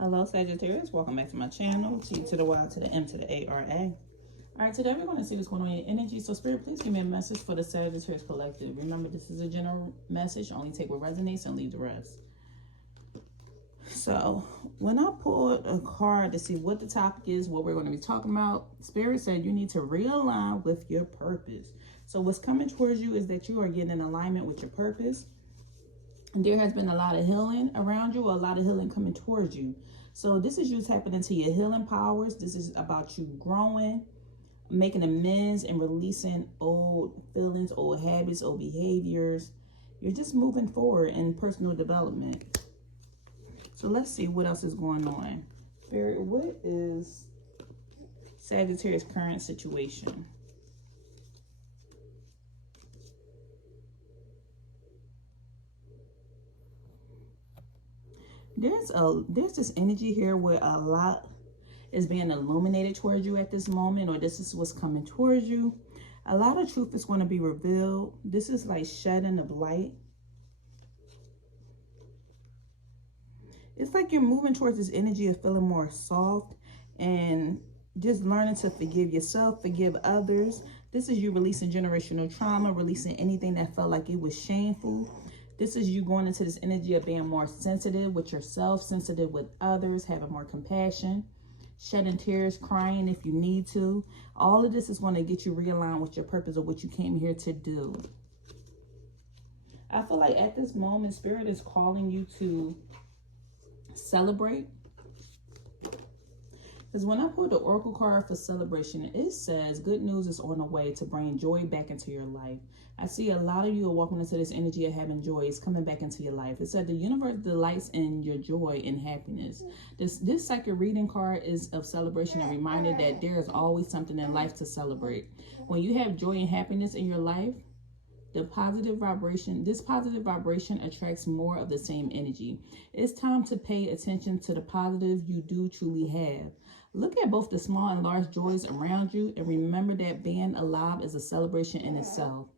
Hello, Sagittarius. Welcome back to my channel. T to the Y to the M to the A-R-A. All right, today we're going to see what's going on in your energy. So, Spirit, please give me a message for the Sagittarius Collective. Remember, this is a general message. Only take what resonates and leave the rest. So, when I pulled a card to see what the topic is, what we're going to be talking about, Spirit said you need to realign with your purpose. So, what's coming towards you is that you are getting in alignment with your purpose. There has been a lot of healing around you, a lot of healing coming towards you. So this is you tapping into your healing powers. This is about you growing, making amends, and releasing old feelings, old habits, old behaviors. You're just moving forward in personal development. So let's see what else is going on. Spirit, what is Sagittarius' current situation? There's this energy here where a lot is being illuminated towards you at this moment, or this is what's coming towards you. A lot of truth is going to be revealed. This is like shedding of light. It's like you're moving towards this energy of feeling more soft and just learning to forgive yourself, forgive others. This is you releasing generational trauma, releasing anything that felt like it was shameful. This is you going into this energy of being more sensitive with yourself, sensitive with others, having more compassion, shedding tears, crying if you need to. All of this is going to get you realigned with your purpose of what you came here to do. I feel like at this moment, Spirit is calling you to celebrate. Because when I pulled the Oracle card for celebration, it says good news is on the way to bring joy back into your life. I see a lot of you are walking into this energy of having joy. It's coming back into your life. It said the universe delights in your joy and happiness. This second reading card is of celebration, a reminder that there is always something in life to celebrate. When you have joy and happiness in your life, this positive vibration attracts more of the same energy. It's time to pay attention to the positive you do truly have. Look at both the small and large joys around you and remember that being alive is a celebration in itself.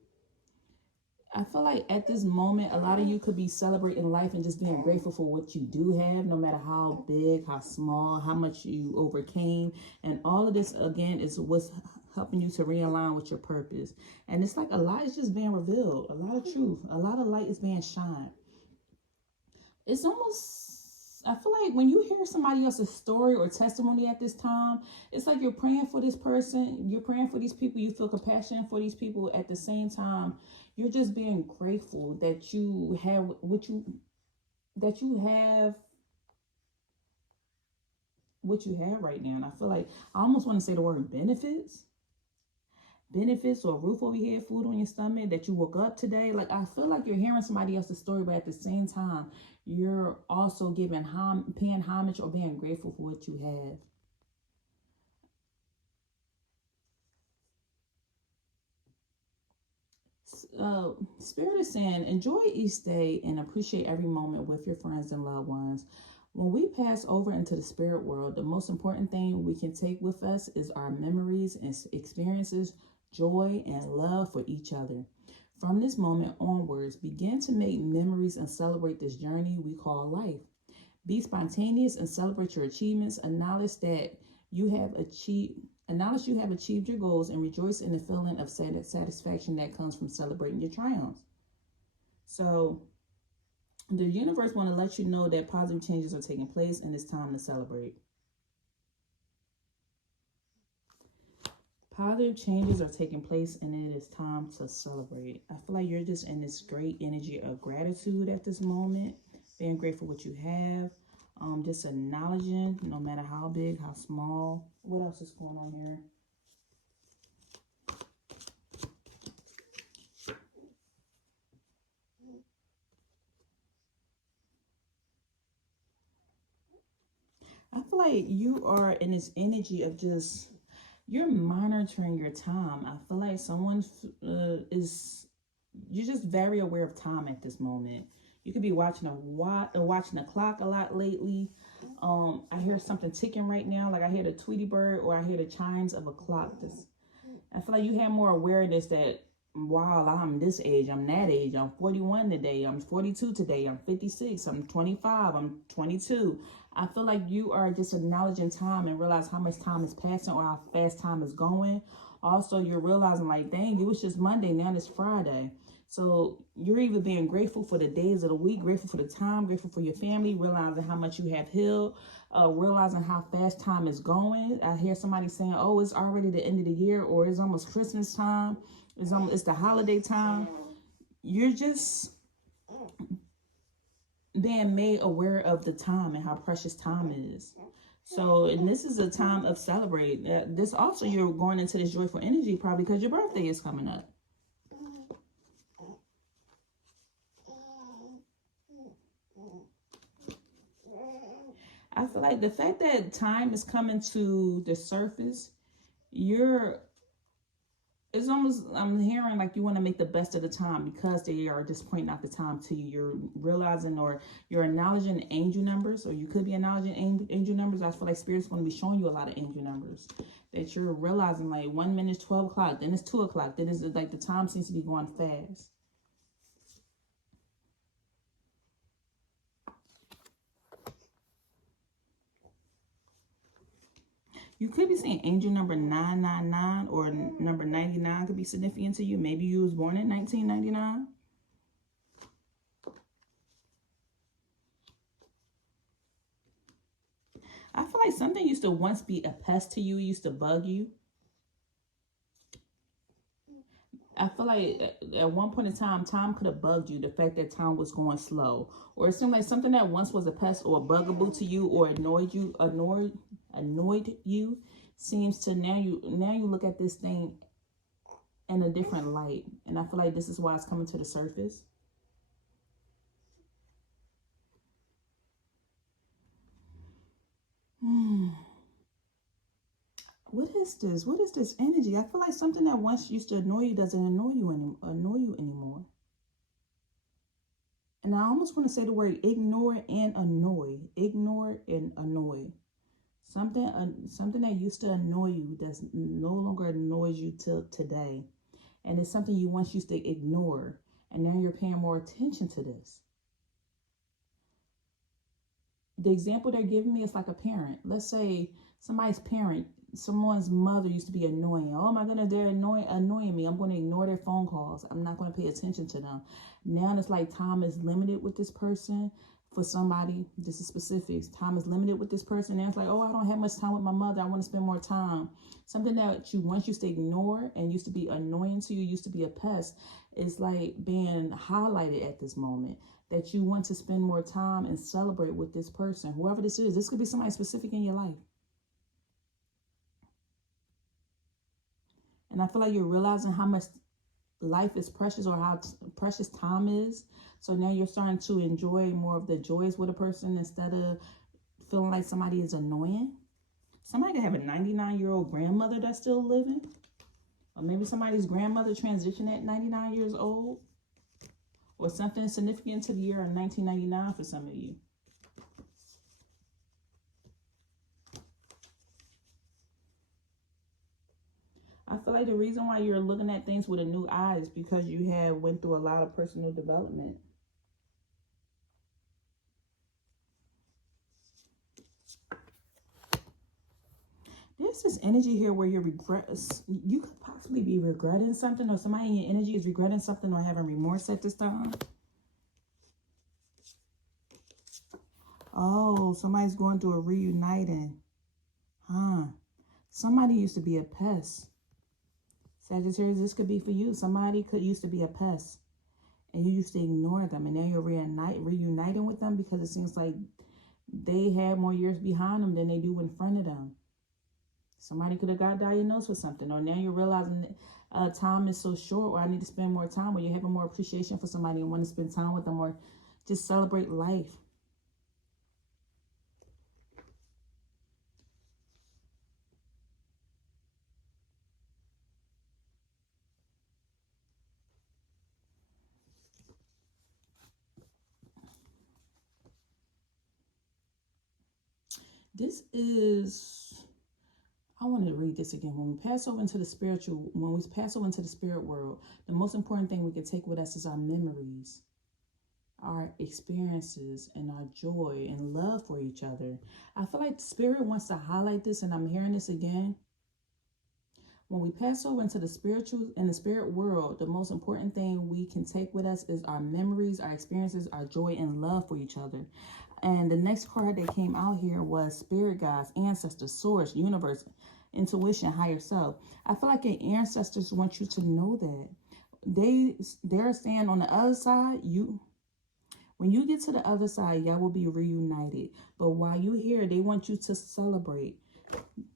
I feel like at this moment, a lot of you could be celebrating life and just being grateful for what you do have, no matter how big, how small, how much you overcame. And all of this, again, is what's helping you to realign with your purpose. And it's like a lot is just being revealed, a lot of truth, a lot of light is being shined. It's almost, I feel like when you hear somebody else's story or testimony at this time, it's like you're praying for this person, you're praying for these people, you feel compassion for these people. At the same time, you're just being grateful that you have what you have right now. And I feel like I almost want to say the word benefits or roof over your head, food on your stomach, that you woke up today. Like, I feel like you're hearing somebody else's story, but at the same time, you're also paying homage or being grateful for what you have. Spirit is saying, enjoy each day and appreciate every moment with your friends and loved ones. When we pass over into the spirit world, the most important thing we can take with us is our memories and experiences, joy and love for each other. From this moment onwards, begin to make memories and celebrate this journey we call life. Be spontaneous and celebrate your achievements. Acknowledge you have achieved your goals and rejoice in the feeling of satisfaction that comes from celebrating your triumphs. So the universe want to let you know that positive changes are taking place and it's time to celebrate. Positive changes are taking place and it is time to celebrate. I feel like you're just in this great energy of gratitude at this moment, being grateful for what you have, just acknowledging no matter how big, how small. What else is going on here? I feel like you are in this energy of just, you're monitoring your time. I feel like someone you're just very aware of time at this moment. You could be watching the clock a lot lately. I hear something ticking right now. Like I hear the Tweety bird or I hear the chimes of a clock. I feel like you have more awareness that while I'm this age, I'm that age, I'm 41 today, I'm 42 today, I'm 56, I'm 25, I'm 22. I feel like you are just acknowledging time and realize how much time is passing or how fast time is going. Also, you're realizing like, dang, it was just Monday, now it's Friday. So you're either being grateful for the days of the week, grateful for the time, grateful for your family, realizing how much you have healed, realizing how fast time is going. I hear somebody saying, oh, it's already the end of the year, or it's almost Christmas time. It's the holiday time. You're just being made aware of the time and how precious time is. So, and this is a time of celebrate. This also, you're going into this joyful energy probably because your birthday is coming up. I feel like the fact that time is coming to the surface, it's almost, I'm hearing like you want to make the best of the time because they are just pointing out the time to you. You're realizing, or you're acknowledging angel numbers, or you could be acknowledging angel numbers. I feel like Spirit's going to be showing you a lot of angel numbers that you're realizing, like 1 minute is 12 o'clock, then it's 2 o'clock, then it's like the time seems to be going fast. You could be saying angel number 999 or number 99 could be significant to you. Maybe you was born in 1999. I feel like something used to once be a pest to you, used to bug you. I feel like at one point in time could have bugged you. The fact that time was going slow, or it seemed like something that once was a pest or a bugaboo to you, or annoyed you, seems to now you look at this thing in a different light. And I feel like this is why it's coming to the surface. What is this? What is this energy? I feel like something that once used to annoy you doesn't annoy you anymore. And I almost want to say the word ignore and annoy. Ignore and annoy. Something that used to annoy you does no longer annoys you till today. And it's something you once used to ignore. And now you're paying more attention to this. The example they're giving me is like a parent. Let's say someone's mother used to be annoying. Oh my goodness, they're annoying me. I'm going to ignore their phone calls. I'm not going to pay attention to them. Now it's like time is limited with this person. For somebody, this is specifics. Time is limited with this person. And it's like, oh, I don't have much time with my mother. I want to spend more time. Something that you once used to ignore and used to be annoying to you, used to be a pest, is like being highlighted at this moment. That you want to spend more time and celebrate with this person. Whoever this is, this could be somebody specific in your life. And I feel like you're realizing how much life is precious, or how precious time is. So now you're starting to enjoy more of the joys with a person instead of feeling like somebody is annoying. Somebody could have a 99-year-old grandmother that's still living. Or maybe somebody's grandmother transitioned at 99 years old. Or something significant to the year of 1999 for some of you. I feel like the reason why you're looking at things with a new eye is because you have went through a lot of personal development. There's this energy here where you could possibly be regretting something, or somebody in your energy is regretting something or having remorse at this time. Oh, somebody's going through a reuniting. Somebody used to be a pest. Sagittarius, this could be for you. Somebody used to be a pest, and you used to ignore them, and now you're reuniting with them because it seems like they had more years behind them than they do in front of them. Somebody could have got diagnosed with something, or now you're realizing that time is so short, or I need to spend more time, or you're having more appreciation for somebody and want to spend time with them, or just celebrate life. This is, I want to read this again. When we pass over into the spirit world, the most important thing we can take with us is our memories. our experiences and our joy and love for each other. I feel like the spirit wants to highlight this, and I'm hearing this again. When we pass over into the spirit world, the most important thing we can take with us is our memories, our experiences, our joy, and love for each other. And the next card that came out here was spirit guides, ancestors, source, universe, intuition, higher self. I feel like your ancestors want you to know that they're saying on the other side, when you get to the other side, y'all will be reunited. But while you're here, they want you to celebrate.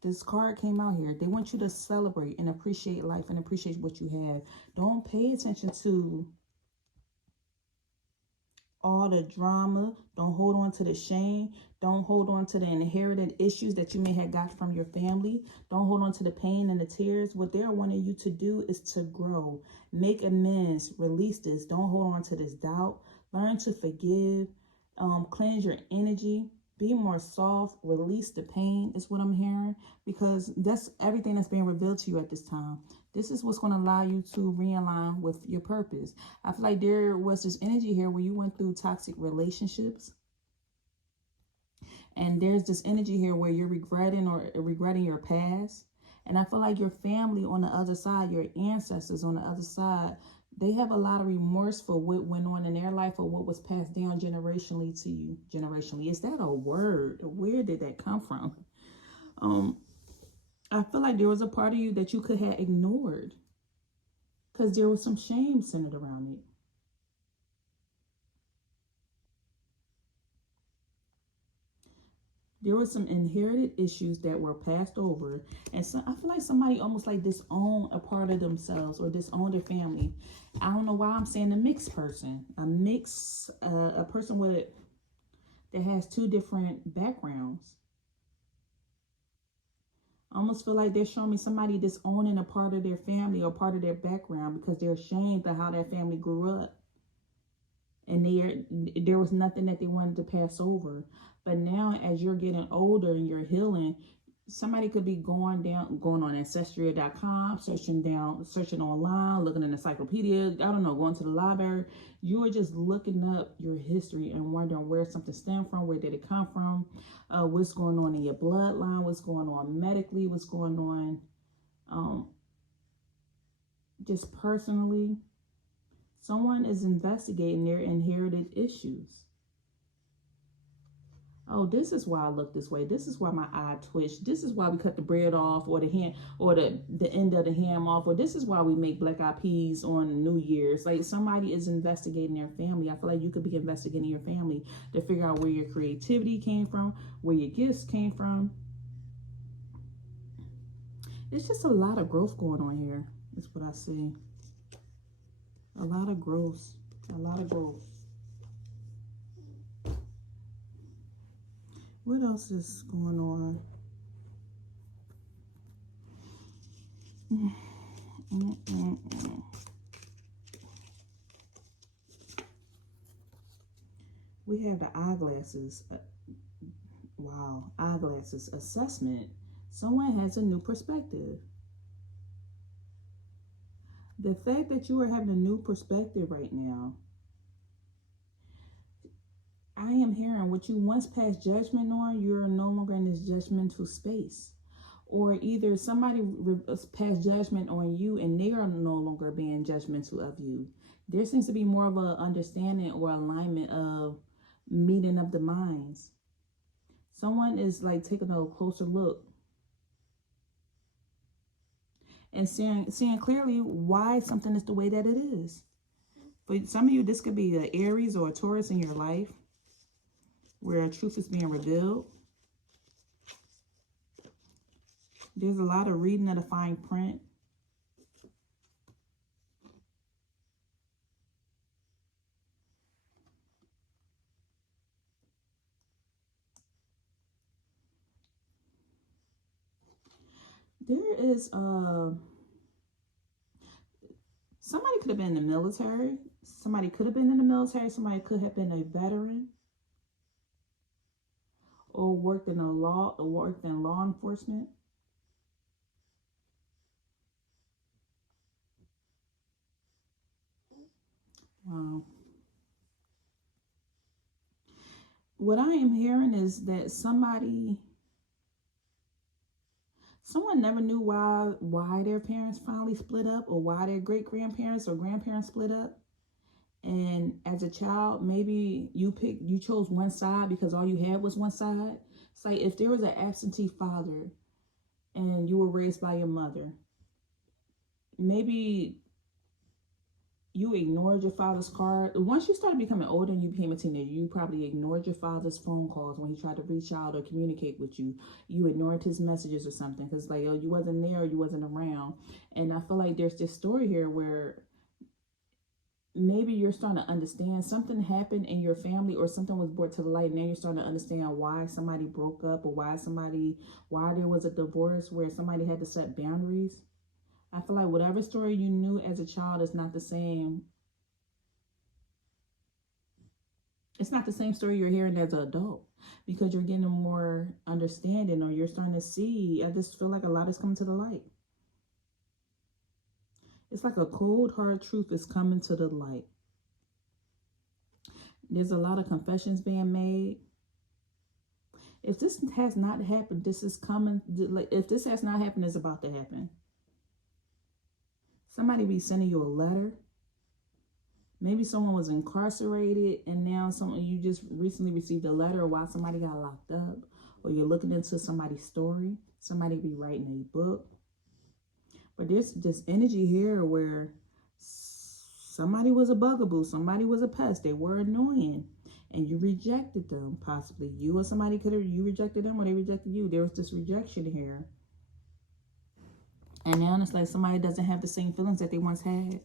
This card came out here. They want you to celebrate and appreciate life and appreciate what you have. Don't pay attention to all the drama. Don't hold on to the shame. Don't hold on to the inherited issues that you may have got from your family. Don't hold on to the pain and the tears. What they're wanting you to do is to grow, make amends, release this. Don't hold on to this doubt. Learn to forgive, cleanse your energy. Be more soft, release the pain is what I'm hearing, because that's everything that's being revealed to you at this time. This is what's going to allow you to realign with your purpose. I feel like there was this energy here where you went through toxic relationships. And there's this energy here where you're regretting your past. And I feel like your family on the other side, your ancestors on the other side, they have a lot of remorse for what went on in their life or what was passed down generationally to you. Generationally. Is that a word? Where did that come from? I feel like there was a part of you that you could have ignored because there was some shame centered around it. There were some inherited issues that were passed over. And so I feel like somebody almost like disowned a part of themselves or disowned their family. I don't know why I'm saying a mixed person. A person that has two different backgrounds. I almost feel like they're showing me somebody disowning a part of their family or part of their background because they're ashamed of how that family grew up. And there was nothing that they wanted to pass over. But now as you're getting older and you're healing, somebody could be going on Ancestral.com, searching online, looking in the encyclopedia, I don't know, going to the library. You're just looking up your history and wondering where something stemmed from, where did it come from, what's going on in your bloodline, what's going on medically, what's going on just personally. Someone is investigating their inherited issues. Oh, this is why I look this way. This is why my eye twitched. This is why we cut the bread off or the hand or the end of the ham off. Or this is why we make black eyed peas on New Year's. Like somebody is investigating their family. I feel like you could be investigating your family to figure out where your creativity came from, where your gifts came from. It's just a lot of growth going on here. Is what I see. A lot of growth. A lot of growth. What else is going on? We have the eyeglasses. Wow, eyeglasses assessment. Someone has a new perspective. The fact that you are having a new perspective right now, I am hearing what you once passed judgment on, you're no longer in this judgmental space. Or either somebody passed judgment on you and they are no longer being judgmental of you. There seems to be more of a understanding or alignment of meeting of the minds. Someone is like taking a closer look and seeing clearly why something is the way that it is. For some of you, this could be an Aries or a Taurus in your life where truth is being revealed. There's a lot of reading of the fine print. There is somebody could have been in the military. Somebody could have been in the military. Somebody could have been a veteran or worked in law enforcement. Wow. what I am hearing is that someone never knew why their parents finally split up, or why their great grandparents or grandparents split up. And as a child, maybe you chose one side because all you had was one side. It's like if there was an absentee father and you were raised by your mother, maybe you ignored your father's card. Once you started becoming older and you became a teenager, you probably ignored your father's phone calls when he tried to reach out or communicate with you. You ignored his messages or something because, like, oh, you wasn't there or you wasn't around. And I feel like there's this story here where maybe you're starting to understand something happened in your family, or something was brought to the light. Now you're starting to understand why somebody broke up, or why there was a divorce, where somebody had to set boundaries. I feel like whatever story you knew as a child is not the same. It's not the same story you're hearing as an adult, because you're getting more understanding, or you're starting to see. I just feel like a lot is coming to the light. It's like a cold, hard truth is coming to the light. There's a lot of confessions being made. If this has not happened, this is coming. If this has not happened, it's about to happen. Somebody be sending you a letter. Maybe someone was incarcerated and now you just recently received a letter while somebody got locked up. Or you're looking into somebody's story. Somebody be writing a book. But there's this energy here where somebody was a bugaboo. Somebody was a pest. They were annoying. And you rejected them. Possibly you or somebody you rejected them, or they rejected you. There was this rejection here. And now it's like somebody doesn't have the same feelings that they once had.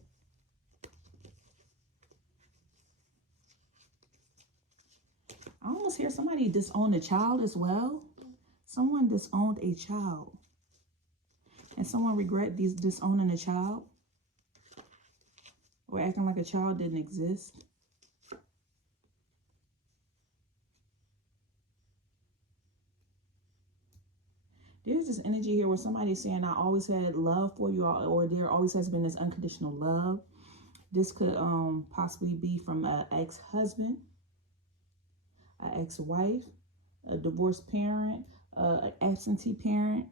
I almost hear somebody disowned a child as well. Someone disowned a child. And someone regret disowning a child, or acting like a child didn't exist. There's this energy here where somebody's saying, I always had love for you, or there always has been this unconditional love. This could possibly be from an ex-husband, an ex-wife, a divorced parent, an absentee parent.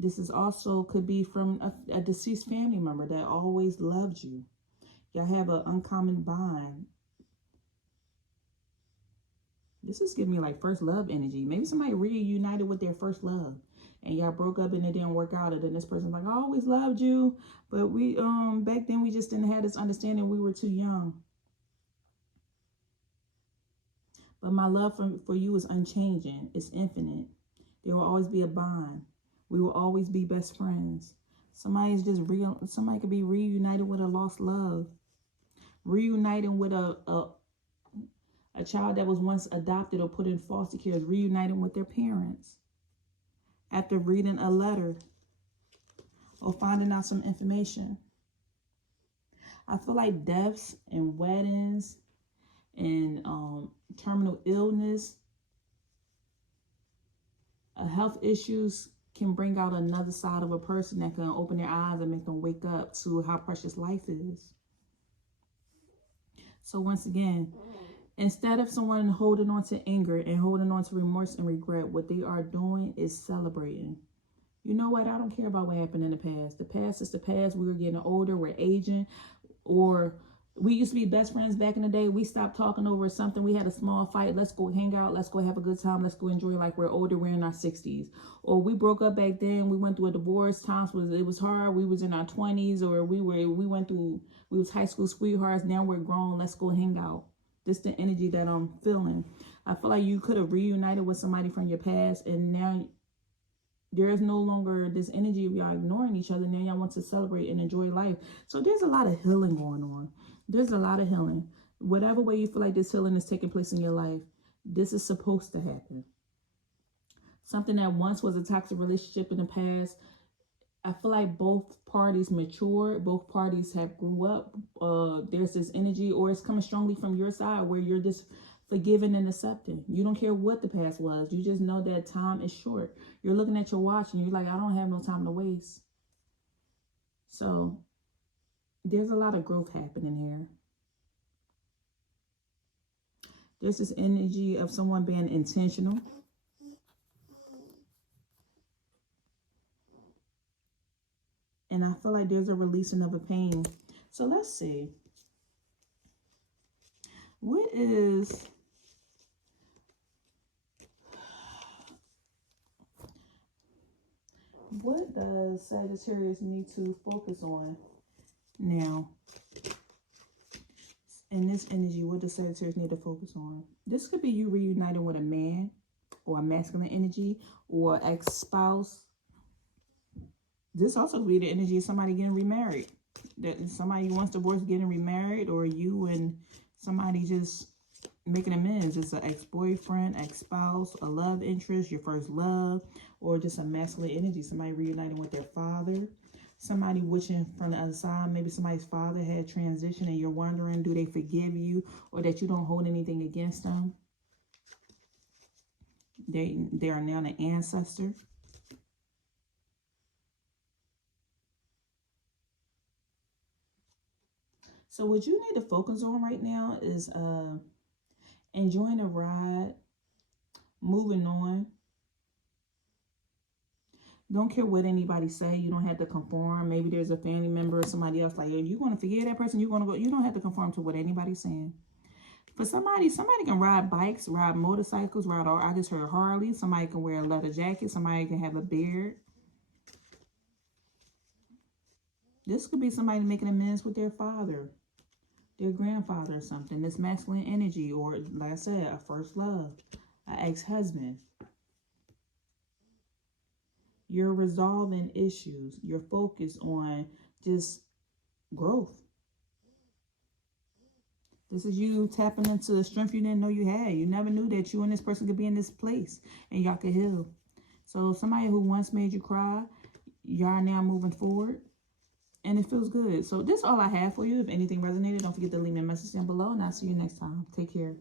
This is also could be from a deceased family member that always loved you. Y'all have an uncommon bond. This is giving me like first love energy. Maybe somebody reunited with their first love, and y'all broke up and it didn't work out. And then this person's like, I always loved you, but we back then we just didn't have this understanding. We were too young. But my love for you is unchanging. It's infinite. There will always be a bond. We will always be best friends. Somebody could be reunited with a lost love. Reuniting with a child that was once adopted or put in foster care, reuniting with their parents after reading a letter or finding out some information. I feel like deaths and weddings and terminal illness, health issues can bring out another side of a person that can open their eyes and make them wake up to how precious life is. So once again, instead of someone holding on to anger and holding on to remorse and regret, what they are doing is celebrating. You know what? I don't care about what happened in the past. The past is the past. We were getting older. We're aging. Or we used to be best friends back in the day. We stopped talking over something. We had a small fight. Let's go hang out. Let's go have a good time. Let's go enjoy like we're older. We're in our 60s. Or we broke up back then. We went through a divorce. It was hard. We was in our 20s. Or we was high school sweethearts. Now we're grown. Let's go hang out. This is the energy that I'm feeling. I feel like you could have reunited with somebody from your past, and now there is no longer this energy of y'all ignoring each other. Now y'all want to celebrate and enjoy life. So there's a lot of healing going on. There's a lot of healing. Whatever way you feel like this healing is taking place in your life, this is supposed to happen. Something that once was a toxic relationship in the past, I feel like both parties matured. Both parties have grew up. There's this energy, or it's coming strongly from your side where you're just forgiving and accepting. You don't care what the past was. You just know that time is short. You're looking at your watch and you're like, I don't have no time to waste. So there's a lot of growth happening here. There's this energy of someone being intentional. And I feel like there's a releasing of a pain. So let's see. What does Sagittarius need to focus on now? In this energy, what does Sagittarius need to focus on? This could be you reuniting with a man or a masculine energy or ex-spouse. This also could be the energy of somebody getting remarried. That somebody wants divorce getting remarried, or you and somebody just making amends. It's an ex-boyfriend, ex-spouse, a love interest, your first love, or just a masculine energy. Somebody reuniting with their father. Somebody wishing from the other side. Maybe somebody's father had transitioned and you're wondering, do they forgive you, or that you don't hold anything against them? They are now the ancestor. So what you need to focus on right now is enjoying the ride, moving on. Don't care what anybody say. You don't have to conform. Maybe there's a family member or somebody else like, if you're going to forgive that person, you're going to go. You don't have to conform to what anybody's saying. For somebody can ride bikes, ride motorcycles, I just heard Harley. Somebody can wear a leather jacket. Somebody can have a beard. This could be somebody making amends with their father, their grandfather or something. This masculine energy, or like I said, a first love, an ex-husband. You're resolving issues. You're focused on just growth. This is you tapping into the strength you didn't know you had. You never knew that you and this person could be in this place and y'all could heal. So somebody who once made you cry, y'all now moving forward. And it feels good. So this is all I have for you. If anything resonated, don't forget to leave me a message down below. And I'll see you next time. Take care.